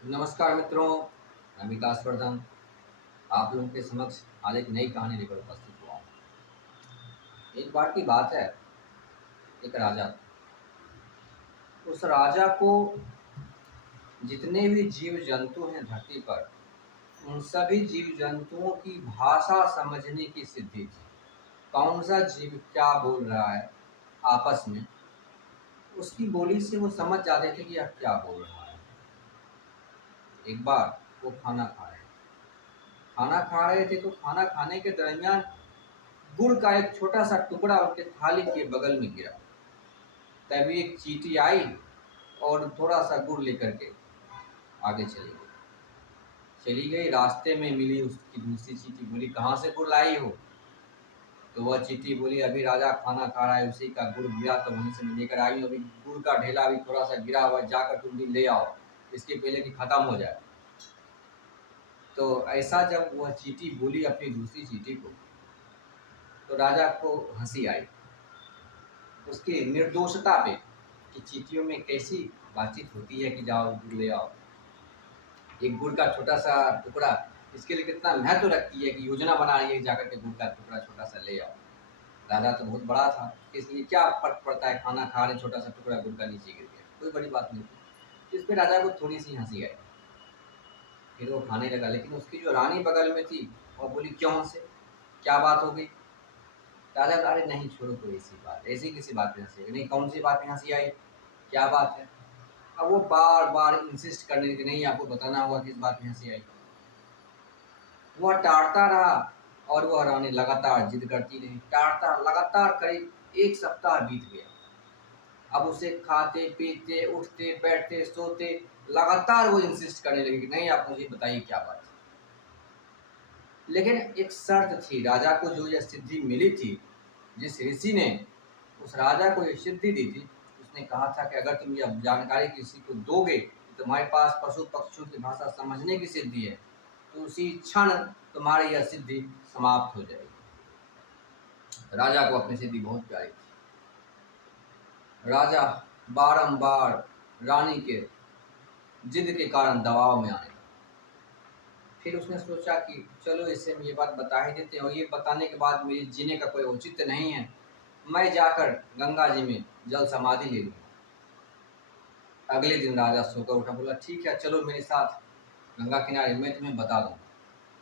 नमस्कार मित्रों, मैं विकास वर्धन आप लोगों के समक्ष आज एक नई कहानी लेकर उपस्थित हुआ हूँ। एक बार की बात है, एक राजा था। उस राजा को जितने भी जीव जंतु हैं धरती पर, उन सभी जीव जंतुओं की भाषा समझने की सिद्धि थी। कौन सा जीव क्या बोल रहा है आपस में, उसकी बोली से वो समझ जाते थे कि यह क्या बोल रहा है। एक बार वो खाना खा रहे थे तो खाना खाने के दरमियान गुड़ का एक छोटा सा टुकड़ा उनके थाली के बगल में गिरा। तभी एक चींटी आई और थोड़ा सा गुड़ लेकर के आगे चली गई। रास्ते में मिली उसकी दूसरी चींटी, बोली कहाँ से गुड़ लाई हो? तो वह चींटी बोली अभी राजा खाना खा रहा है, उसी का गुड़ गिरा तो वहीं से मैं लेकर आई हूँ। अभी गुड़ का ढेला अभी थोड़ा सा गिरा हुआ, जाकर तुम भी ले आओ, इसके पहले कि खत्म हो जाए। तो ऐसा जब वह चींटी बोली अपनी दूसरी चींटी को, तो राजा को हंसी आई उसकी निर्दोषता पे कि चींटियों में कैसी बातचीत होती है कि जाओ गुड़ ले आओ। एक गुड़ का छोटा सा टुकड़ा इसके लिए कितना महत्व रखती है कि योजना बना रही है जाकर के गुड़ का टुकड़ा छोटा सा ले आओ। राजा तो बहुत बड़ा था, इसलिए क्या फर्क पड़ता है, खाना खा रहे छोटा सा टुकड़ा गुड़ का नीचे गिर गया, कोई बड़ी बात नहीं थी। इस पर राजा को थोड़ी सी हंसी आई। फिर वो खाने लगा, लेकिन उसकी जो रानी बगल में थी वो बोली क्यों हंसे, क्या बात हो गई? राजा अरे नहीं छोड़ो, कोई ऐसी बात, ऐसी किसी बात में हंसी? नहीं, कौन सी बात में हंसी आई, क्या बात है? अब वो बार बार इंसिस्ट करने लगे, नहीं आपको बताना होगा किस बात में हंसी आई। वह टाड़ता रहा और वह रानी लगातार जिद करती रही, टाड़ता लगातार। करीब एक सप्ताह बीत गया। अब उसे खाते पीते उठते बैठते सोते लगातार वो इंसिस्ट करने लगी कि नहीं आप मुझे बताइए क्या बात है। लेकिन एक शर्त थी, राजा को जो यह सिद्धि मिली थी, जिस ऋषि ने उस राजा को यह सिद्धि दी थी, उसने कहा था कि अगर तुम यह जानकारी किसी को दोगे तो तुम्हारे पास पशु पक्षियों की भाषा समझने की सिद्धि है, तो उसी क्षण तुम्हारी यह सिद्धि समाप्त हो जाएगी। राजा को अपनी सिद्धि बहुत प्यारी थी। राजा बारंबार रानी के जिद के कारण दबाव में आने लगा। फिर उसने सोचा कि चलो इसे हम ये बात बता ही देते हैं, और ये बताने के बाद मेरे जीने का कोई औचित्य नहीं है, मैं जाकर गंगा जी में जल समाधि ले लूँगा। अगले दिन राजा सोकर उठा, बोला ठीक है चलो मेरे साथ गंगा किनारे, मैं तुम्हें बता दूँगा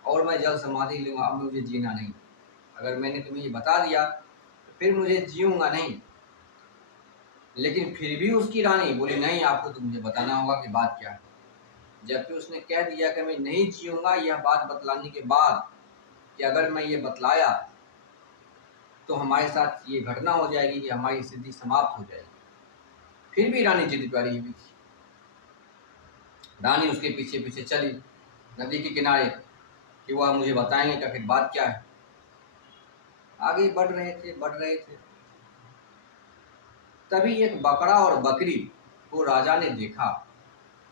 और मैं जल समाधि लूँगा। अब मुझे जीना नहीं, अगर मैंने तुम्हें ये बता दिया तो फिर मुझे जीऊँगा नहीं। लेकिन फिर भी उसकी रानी बोली नहीं, आपको तो मुझे बताना होगा कि बात क्या है। जबकि उसने कह दिया कि मैं नहीं जीऊँगा, यह बात बतलाने के बाद कि अगर मैं ये बतलाया तो हमारे साथ ये घटना हो जाएगी कि हमारी सिद्धि समाप्त हो जाएगी। फिर भी रानी जिद पर ही हुई थी। रानी उसके पीछे पीछे चली नदी के किनारे कि वह मुझे बताएंगे कि आखिर बात क्या है। आगे बढ़ रहे थे। तभी एक बकरा और बकरी को राजा ने देखा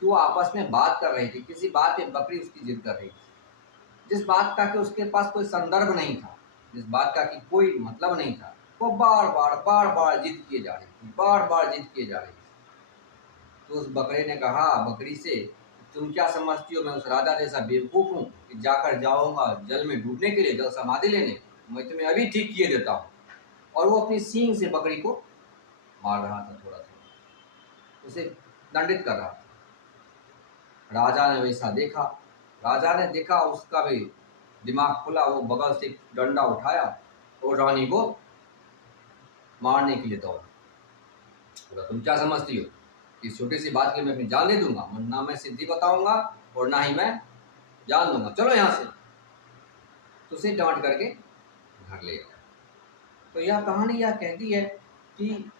कि वो आपस में बात कर रही थी। किसी बात पे बकरी उसकी जिद कर रही थी, जिस बात का कि उसके पास कोई संदर्भ नहीं था, जिस बात का कि कोई मतलब नहीं था। वो बार बार जिद किए जा रही थी, बार बार जिद किए जा रही थी। तो उस बकरे ने कहा बकरी से, तुम क्या समझती हो मैं उस राजा जैसा बेवकूफ़ हूँ कि जाकर जाऊँगा जल में डूबने के लिए, जल समाधि लेने? मैं तुम्हें अभी ठीक किए देता हूँ। और वो अपनी सींग से बकरी को मार रहा था, थोड़ा थोड़ा उसे दंडित कर रहा था। राजा ने वैसा देखा, राजा ने देखा, उसका भी दिमाग खुला। वो बगल से डंडा उठाया और रानी को मारने के लिए दौड़ा। बोला तुम क्या समझती हो कि इस छोटी सी बात के लिए मैं अपनी जान नहीं दूंगा? ना मैं सिद्धि बताऊंगा और ना ही मैं जान दूंगा, चलो यहाँ से। तो उसे डांट करके घर ले आया। तो यह कहानी यह कहती है कि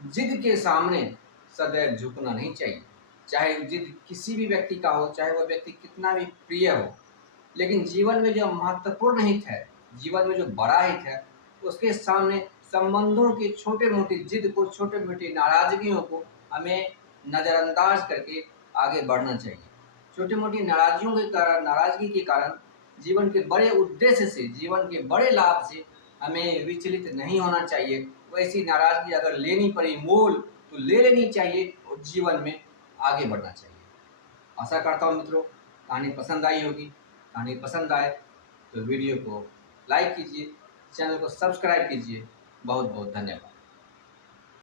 जिद के सामने सदैव झुकना नहीं चाहिए। चाहे जिद किसी भी व्यक्ति का हो, चाहे वह व्यक्ति कितना भी प्रिय हो, लेकिन जीवन में जो महत्वपूर्ण हित है, जीवन में जो बड़ा हित है, उसके सामने संबंधों की छोटे मोटी जिद को, छोटे मोटी नाराजगियों को हमें नज़रअंदाज करके आगे बढ़ना चाहिए। छोटी मोटी नाराजगियों के कारण, नाराजगी के कारण जीवन के बड़े उद्देश्य से, जीवन के बड़े लाभ से हमें विचलित नहीं होना चाहिए। वैसी नाराजगी अगर लेनी पड़ी मोल तो ले लेनी चाहिए और जीवन में आगे बढ़ना चाहिए। आशा करता हूँ मित्रों कहानी पसंद आई होगी। कहानी पसंद आए तो वीडियो को लाइक कीजिए, चैनल को सब्सक्राइब कीजिए। बहुत बहुत धन्यवाद।